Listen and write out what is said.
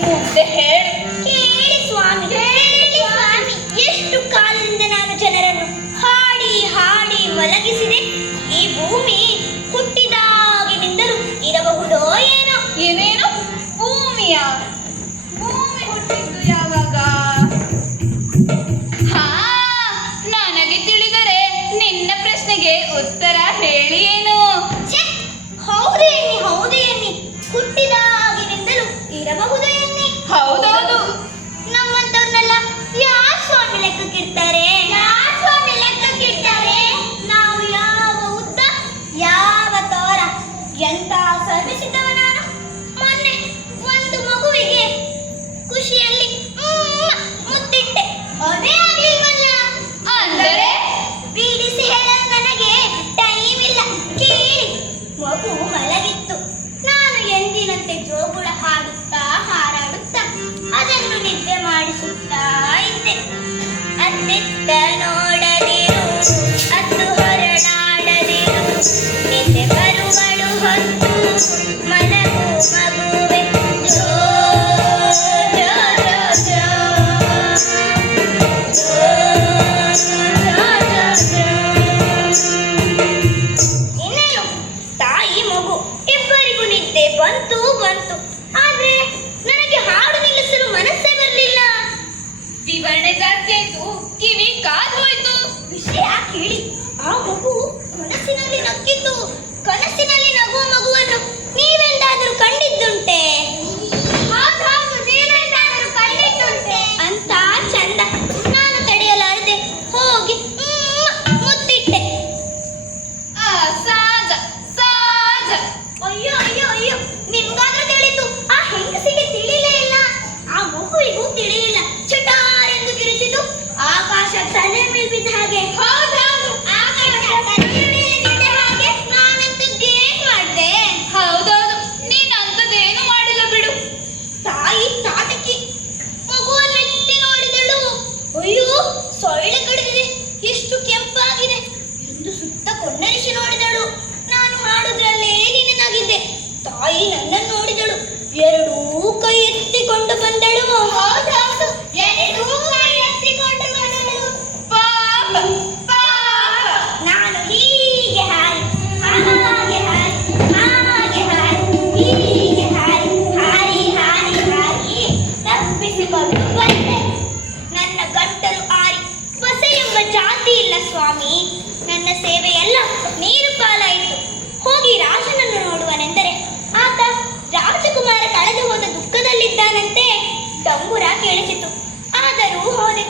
ಮುಂದೆ ಹೇಳು. ಕೇಳಿ ಸ್ವಾಮಿ, ಕೇಳಿ ಸ್ವಾಮಿ. ಎಷ್ಟು ಕಾಲದಿಂದ ನಾನು ಜನರನ್ನು ಹಾಡಿ ಹಾಡಿ ಮಲಗಿಸಿದೆ. ಈ ಭೂಮಿ ಹುಟ್ಟಿದಾಗಿನಿಂದಲೂ ಇರಬಹುದೋ ಏನೋ. ಏನೇನು ಭೂಮಿಯ? ಭೂಮಿ ಹುಟ್ಟಿದ್ದು ಯಾವಾಗ? ಹಾ, ನನಗೆ ತಿಳಿದರೆ ನಿನ್ನ ಪ್ರಶ್ನೆಗೆ ಉತ್ತರ ಹೇಳಿ ಏನು? ಛೆ, ಹೌದು ಎನ್ನಿ, ಹೌದು ಎನ್ನಿ. ಹುಟ್ಟಿದಾಗಿನಿಂದಲೂ ಇರಬಹುದು ಎನ್ನಿ. ಹೌದೌದು. ನಮ್ಮಂತವ್ರನ್ನೆಲ್ಲ ಯಾರು ಸ್ವಾಮಿ ಲೆಕ್ಕಕ್ಕಿಡ್ತಾರೆ? ಯಾರು ಸ್ವಾಮಿ ಲೆಕ್ಕಕ್ಕಿಡ್ತಾರೆ? ನಾವು ಯಾವ ಉದ್ದ, ಯಾವ ತೋರ, ಎಂತ ಸರ್ವಿಸಿದ್ದವ ನಾನು. ಮೊನ್ನೆ ಒಂದು ಮಗುವಿಗೆ ಖುಷಿಯಲ್ಲಿ ಮುತ್ತಿಟ್ಟೆ, ಅದೇ ಆಗ್ಲಿಲ್ವಲ್ಲ. ಅಂದರೆ ಬೀಡಿಸಿ ಹೇಳಲು ನನಗೆ ಟೈಮ್ ಇಲ್ಲ. ಕೇಳಿ, ಮಗು ಮಲಗಿತ್ತು. ನಾನು ಎಂದಿನಂತೆ ಜೋಗುಳ ಹಾಡುತ್ತಾ ಹಾರಾಡುತ್ತಾ ಅದನ್ನು ನಿದ್ದೆ ಮಾಡಿಸುತ್ತಾ ಇದ್ದೆ. ಅತ್ತಿತ್ತ ನೋಡದಿರು, ಅತ್ತು ಹೊರನಾಡದಿರು, ನಿದ್ದೆ ಬರುವಳು ಹೊತ್ತು ಮಲಗು ಮಗುವೆ, ಜೋ ಜೋ ಜೋ ಜೋ, ಜೋ ಜೋ ಜೋ. ಇನ್ನೇನು ತಾಯಿ ಮಗು ಇಬ್ಬರಿಗೂ ನಿದ್ದೆ ಬಂತು ಬಂತು. ಆದ್ರೆ ನನಗೆ ಹಾಡು ನಿಲ್ಲಿಸಲು ಮನಸ್ಸೇ ಬರಲಿಲ್ಲ. ವಿವರಣೆ ಜಾಸ್ತಿ ಆಯ್ತು, ಕಿವಿ ಕಾದು ಹೋಯ್ತು. ವಿಷಯ ಕೇಳಿ, ಆ ಮಗು ಕನಸಿನಲ್ಲಿ ನಕ್ಕಿತು. ಕನಸಿನಲ್ಲಿ ನಗುವ ಮಗುವನ್ನು ನೀವೆಂದಾದರೂ ಕಂಡಿದ್ದುಂಟೆ? ಅಂತ ಚಂದ. ನಾನು ತಡೆಯಲಾರದೆ ಹೋಗಿ ಮುತ್ತಿಟ್ಟೆ. ಸಾಜ ಸಾಜ. ಅಯ್ಯೋ ಅಯ್ಯೋ ಅಯ್ಯೋ, ನಿಮ್ಗಾದ್ರೂ ತಿಳಿತು, ಆ ಹೆಂಗಸಿಗೆ ತಿಳಿಲೇ ಇಲ್ಲ. ಆ ಮಗುವಿಗೂ ತಿಳಿಯಿಲ್ಲ. ಚಟಾರೆಂದು ಕಿರಿಚಿತು. ಆಕಾಶ ತಲೆ ಮೇಲೆ ಬಿದ್ದ ಹಾಗೆ. ಹೌದೌದು, ಆಕಾಶ ತಲೆ ಮೇಲೆ ಬಿದ್ದ ಹಾಗೆ. ನಾನಂತೂ ಏನ್ ಮಾಡ್ದೆ? ಹೌದೌದು, ನೀನ್ ಅಂತದೇನು ಮಾಡಿಲ್ಲ ಬಿಡು. ತಾಯಿ ತಾಟಕಿ ಮಗುವನ್ನು ಎತ್ತಿ ನೋಡಿದಳು. ಅಯ್ಯೋ, ಸೊಳ್ಳೆ ಕಡಿದಿದೆ, ಎಷ್ಟು ಕೆಂಪಾಗಿದೆ ಎಂದು ಸುತ್ತ ಕೊನ್ನರಿಸಿ ನೋಡಿದಳು. ನಾನು ಹಾಡುದ್ರಲ್ಲೇ ನಿನನಾಗಿದ್ದೆ. ತಾಯಿ ನನ್ನನ್ನು ನೋಡಿದಳು. ಎರಡೂ ಕೈ ಎತ್ತಿಕೊಂಡು ಬಂದಳು. ಹೌದೌದು, ಎರಡೂ ಕೈ ಎತ್ತಿಕೊಂಡು ಬಂದಳು. ಪಾಪ ಪಾಪ. ನಾನು ಹೀಗೆ ಹಾರಿ, ಹಾಗೆ ಹಾರಿ, ಹಾಗೆ ಹಾರಿ, ಹೀಗೆ ಹಾರಿ, ಹಾರಿ ಹಾರಿ ಹಾರಿ ತಪ್ಪಿಸಿಕೊಂಡು ಬಂದೆ. ನನ್ನ ಗಂಟಲು ಆರಿ ಬಸೆ ಎಂಬ ಜಾತಿ ಇಲ್ಲ ಸ್ವಾಮಿ. ನನ್ನ ಸೇವೆಯೆಲ್ಲ ನೀರು ಪಾಲಾಯಿತು. ಹೋಗಿ ರಾಜನನ್ನು ನೋಡುವನೆಂದರೆ ಆತ ರಾಜಕುಮಾರ ಕಳೆದು ಹೋದ ದುಃಖದಲ್ಲಿದ್ದಾನಂತೆ. ತಂಬುರ ಕೇಳಿಸಿತು, ಆದರೂ ಹೋದೆ.